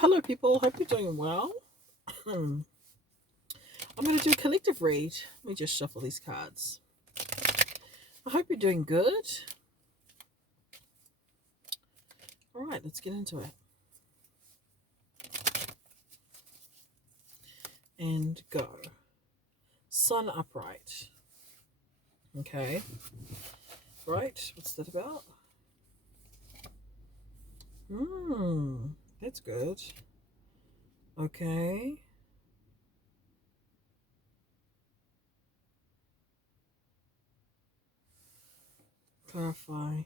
Hello, people. Hope you're doing well. I'm going to do a collective read. Let me just shuffle these cards. I hope you're doing good. All right, let's get into it. And go. Sun upright. Okay. Right. What's that about? That's good. Okay. Clarify.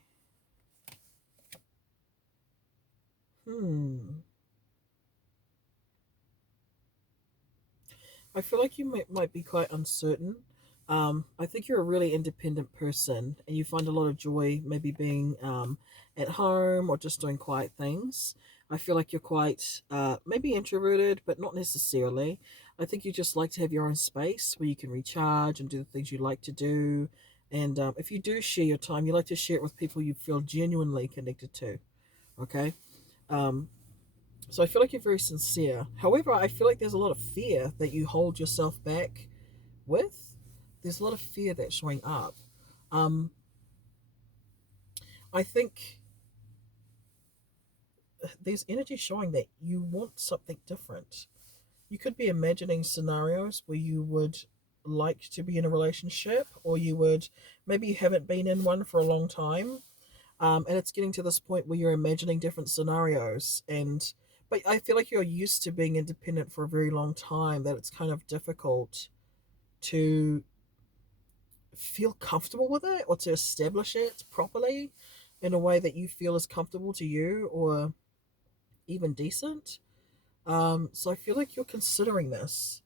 I feel like you might be quite uncertain. I think you're a really independent person and you find a lot of joy maybe being at home or just doing quiet things. I feel like you're quite maybe introverted, but not necessarily. I think you just like to have your own space where you can recharge and do the things you like to do. And if you do share your time, you like to share it with people you feel genuinely connected to. Okay. Um, so I feel like you're very sincere. However, I feel like there's a lot of fear that you hold yourself back with. There's a lot of fear that's showing up. Um, I think there's energy showing that you want something different. You could be imagining scenarios where you would like to be in a relationship, or you would maybe you haven't been in one for a long time, and it's getting to this point where you're imagining different scenarios. And but I feel like you're used to being independent for a very long time, that it's kind of difficult to feel comfortable with it or to establish it properly in a way that you feel is comfortable to you or even decent. So I feel like you're considering this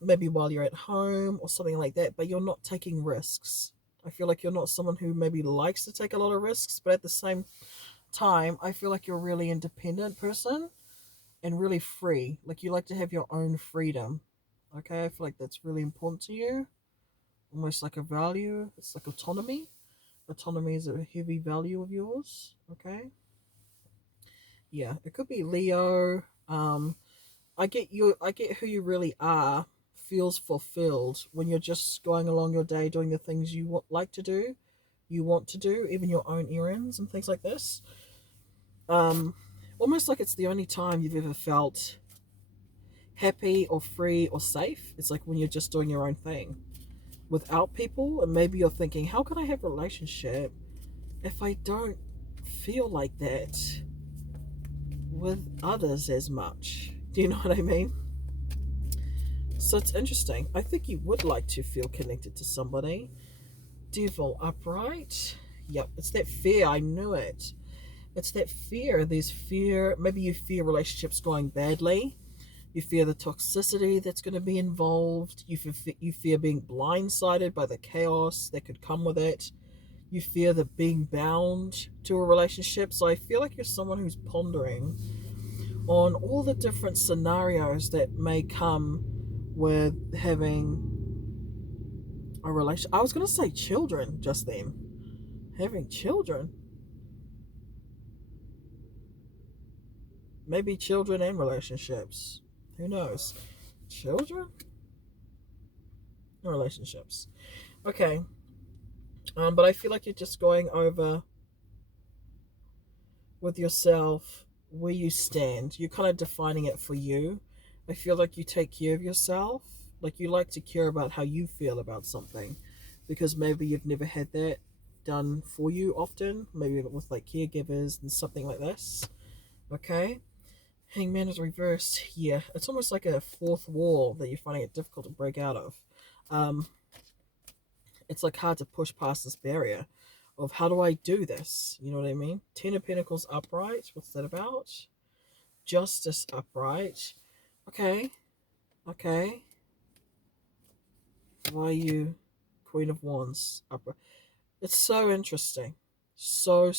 maybe while you're at home or something like that, but you're not taking risks. I feel like you're not someone who maybe likes to take a lot of risks, but at the same time, I feel like you're a really independent person and really free. Like you like to have your own freedom. Okay, I feel like that's really important to you. Almost like a value. It's like autonomy. Autonomy is a heavy value of yours. Okay. Yeah, it could be Leo. I get you. I get who you really are. Feels fulfilled when you're just going along your day doing the things you like to do, you want to do, even your own errands and things like this. Um, Almost like it's the only time you've ever felt happy or free or safe. It's like when you're just doing your own thing without people, and maybe you're thinking, how can I have a relationship if I don't feel like that with others as much? Do you know what I mean? So it's interesting. I think you would like to feel connected to somebody. Devil upright. Yep, it's that fear. I knew it. It's that fear. There's fear. Maybe you fear relationships going badly. You fear the toxicity that's going to be involved. You fear being blindsided by the chaos that could come with it. You fear the being bound to a relationship. So I feel like you're someone who's pondering on all the different scenarios that may come with having a relation. I was going to say children just then. Having children. Maybe children and relationships. Who knows? Children and relationships. Okay. But I feel like you're just going over with yourself where you stand. You're kind of defining it for you. I feel like you take care of yourself. Like you like to care about how you feel about something, because maybe you've never had that done for you often. Maybe with like caregivers and something like this. Okay. Hangman is reversed. Yeah, it's almost like a fourth wall that you're finding it difficult to break out of. Um, it's like hard to push past this barrier of how do I do this? You know what I mean? Ten of Pentacles upright. What's that about? Justice upright. Okay. Okay. Why are you Queen of Wands upright? It's so interesting. So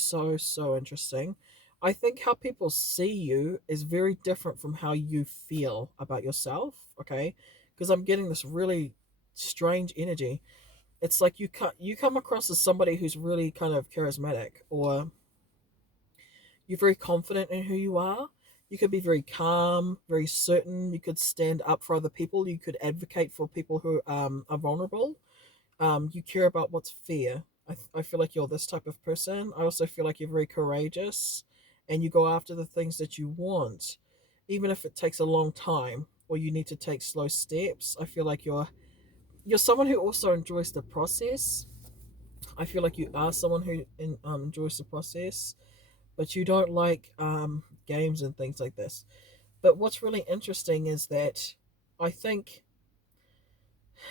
interesting. I think how people see you is very different from how you feel about yourself, okay? Because I'm getting this really strange energy. It's like you come across as somebody who's really kind of charismatic, or you're very confident in who you are. You could be very calm, very certain. You could stand up for other people. You could advocate for people who are vulnerable. You care about what's fair. I feel like you're this type of person. I also feel like you're very courageous and you go after the things that you want, even if it takes a long time or you need to take slow steps. I feel like you're someone who also enjoys the process. I feel like you are someone who enjoys the process, but you don't like games and things like this. But what's really interesting is that I think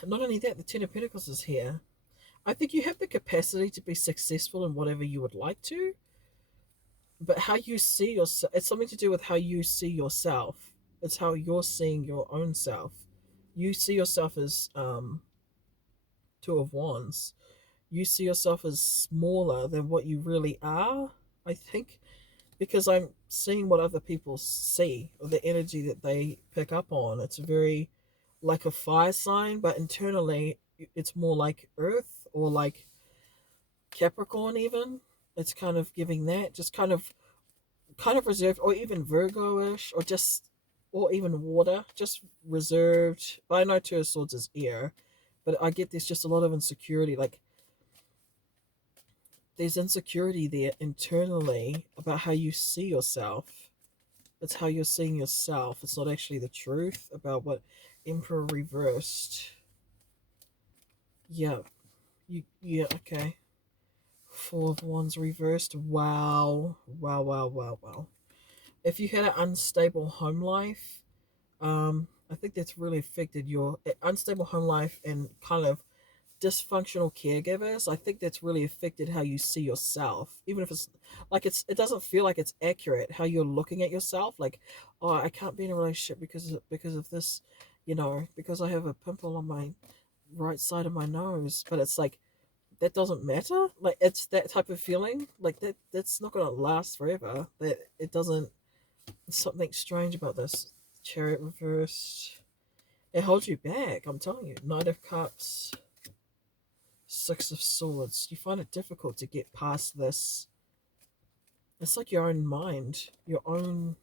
not only that, the Ten of Pentacles is here. I think you have the capacity to be successful in whatever you would like to, but how you see yourself, it's something to do with how you see yourself. It's how you're seeing your own self. You see yourself as Two of Wands. You see yourself as smaller than what you really are, I think, because I'm seeing what other people see, or the energy that they pick up on. It's very like a fire sign, but internally it's more like Earth or like Capricorn even. It's kind of giving that, just kind of reserved, or even Virgo-ish, or just or even water, just reserved. But I know Two of Swords is air, but I get there's just a lot of insecurity. Like there's insecurity there internally about how you see yourself. It's how you're seeing yourself. It's not actually the truth about what Emperor reversed. Yeah, yeah, okay. Four of Wands reversed. Wow. Wow, wow, wow, wow. If you had an unstable home life, I think that's really affected your unstable home life and kind of dysfunctional caregivers. I think that's really affected how you see yourself, even if it's like it doesn't feel like it's accurate how you're looking at yourself. Like, oh, I can't be in a relationship because of this, because I have a pimple on my right side of my nose. But it's like that doesn't matter. Like it's that type of feeling. Like that's not gonna last forever. That it doesn't. There's something strange about this. Chariot reversed. It holds you back. I'm telling you. Knight of Cups. Six of Swords. You find it difficult to get past this. It's like your own mind, your own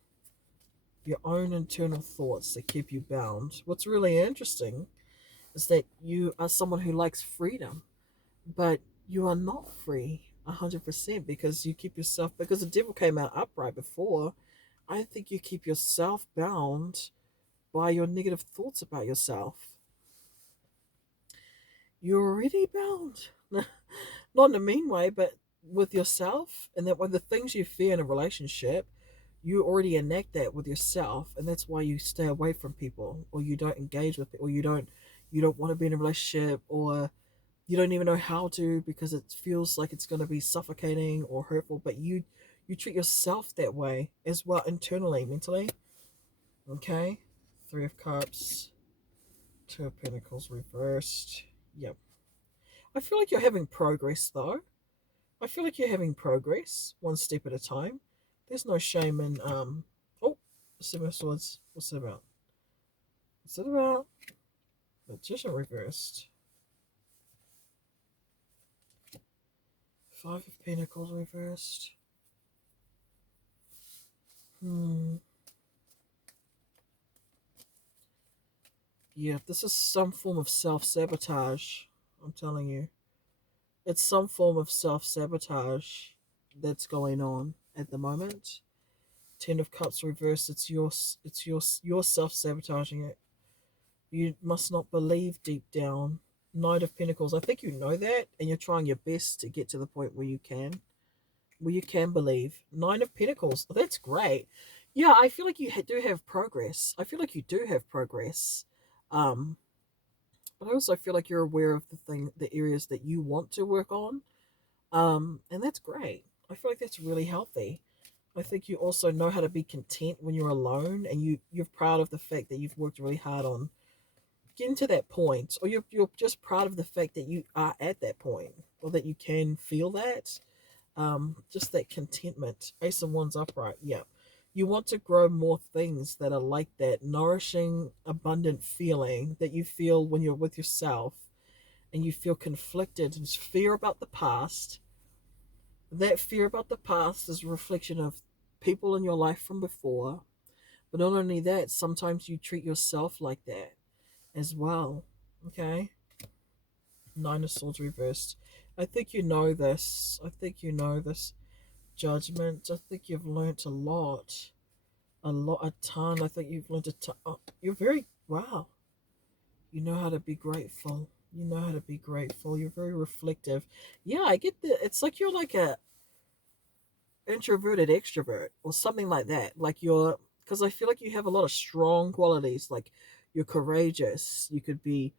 internal thoughts that keep you bound. What's really interesting is that you are someone who likes freedom, but you are not free 100% because you keep yourself, because the devil came out upright before. I think you keep yourself bound by your negative thoughts about yourself. You're already bound. Not in a mean way, but with yourself, and that when the things you fear in a relationship, you already enact that with yourself, and that's why you stay away from people, or you don't engage with people, or you don't want to be in a relationship, or you don't even know how to because it feels like it's going to be suffocating or hurtful. But you treat yourself that way as well, internally, mentally. Okay, Three of Cups, Two of Pentacles reversed. Yep. I feel like you're having progress though. I feel like you're having progress, one step at a time. There's no shame in oh, Seven of Swords. What's it about? What's it about? Magician reversed. Five of Pentacles reversed. Yeah, this is some form of self-sabotage. I'm telling you. It's some form of self-sabotage that's going on at the moment. Ten of Cups reversed. It's your self-sabotaging it. You must not believe deep down. Knight of Pentacles. I think you know that, and you're trying your best to get to the point where you can believe. Nine of Pentacles. Oh, that's great. Yeah, I feel like you do have progress. I feel like you do have progress. Um, but I also feel like you're aware of the areas that you want to work on. And that's great. I feel like that's really healthy. I think you also know how to be content when you're alone, and you're proud of the fact that you've worked really hard on getting to that point, or you're just proud of the fact that you are at that point, or that you can feel that. Just that contentment. Ace of Wands upright. Yeah. You want to grow more things that are like that nourishing, abundant feeling that you feel when you're with yourself, and you feel conflicted and fear about the past. That fear about the past is a reflection of people in your life from before. But not only that, sometimes you treat yourself like that as well. Okay? Nine of Swords reversed. I think you know this. I think you know this. Judgment. I think you've learnt a lot. A ton. I think you've learnt a ton. Oh, you're very, wow. You know how to be grateful. You know how to be grateful. You're very reflective. Yeah, I get the, it's like you're like a introverted extrovert or something like that. Like you're, because I feel like you have a lot of strong qualities. Like you're courageous. You could be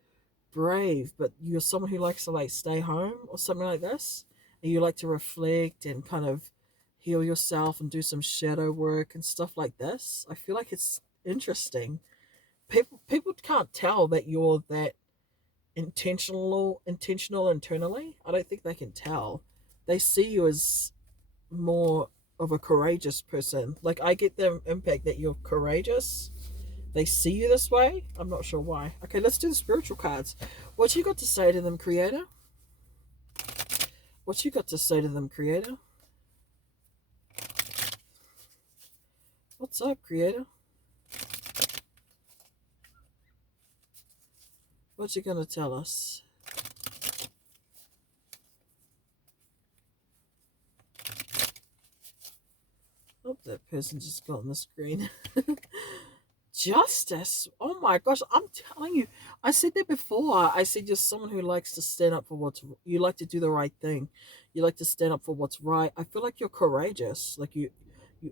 brave, but you're someone who likes to like stay home or something like this, and you like to reflect and kind of heal yourself and do some shadow work and stuff like this. I feel like it's interesting. People can't tell that you're that intentional internally. I don't think they can tell. They see you as more of a courageous person. Like I get the impact that you're courageous. They see you this way. I'm not sure why. Okay, let's do the spiritual cards. What you got to say to them, Creator? What you got to say to them, Creator? What's up, Creator? What you gonna tell us? Oh, that person just got on the screen. Justice. Oh my gosh, I'm telling you. I said that before. I said you're someone who likes to stand up for what's, you like to do the right thing. You like to stand up for what's right. I feel like you're courageous. Like you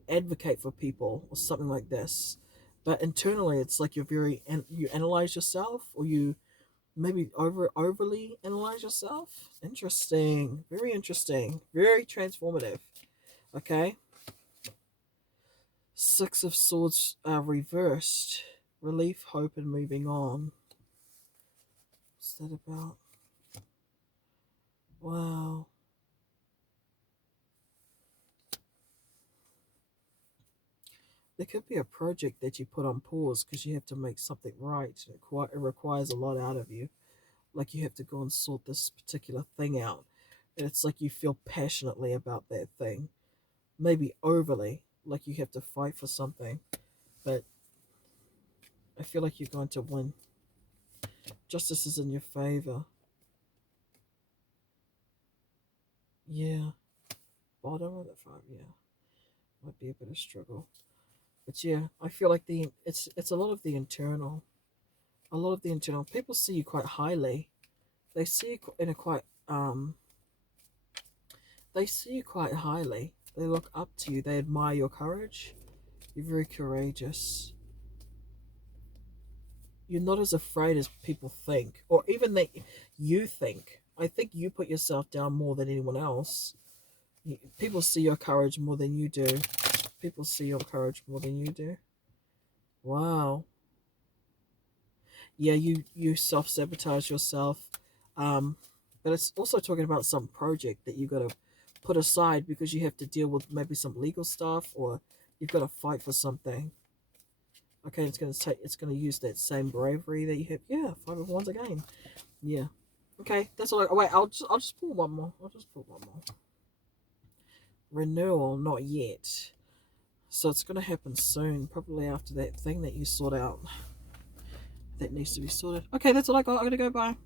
advocate for people or something like this. But internally it's like you're very, and you analyze yourself, or you maybe overly analyze yourself. Interesting. Very interesting. Very transformative. Okay. Six of Swords reversed. Relief, hope, and moving on. What's that about? Wow. There could be a project that you put on pause because you have to make something right. It requires a lot out of you. Like you have to go and sort this particular thing out. And it's like you feel passionately about that thing. Maybe overly. Like you have to fight for something. But I feel like you're going to win. Justice is in your favor. Yeah. Bottom of the five, yeah. Might be a bit of struggle. But yeah, I feel like it's a lot of the internal. A lot of the internal. People see you quite highly. They see you in a quite they see you quite highly. They look up to you. They admire your courage. You're very courageous. You're not as afraid as people think, or even that you think. I think you put yourself down more than anyone else. People see your courage more than you do. People see your courage more than you do. Wow. Yeah, you self sabotage yourself, um, but it's also talking about some project that you got to put aside because you have to deal with maybe some legal stuff, or you've got to fight for something. Okay, it's gonna use that same bravery that you have. Yeah, five of wands again. Yeah. Okay, that's all. Wait, I'll just pull one more. I'll just pull one more. Renewal, not yet. So it's gonna happen soon, probably after that thing that you sort out that needs to be sorted. Okay, that's all I got. I'm gonna go. Bye.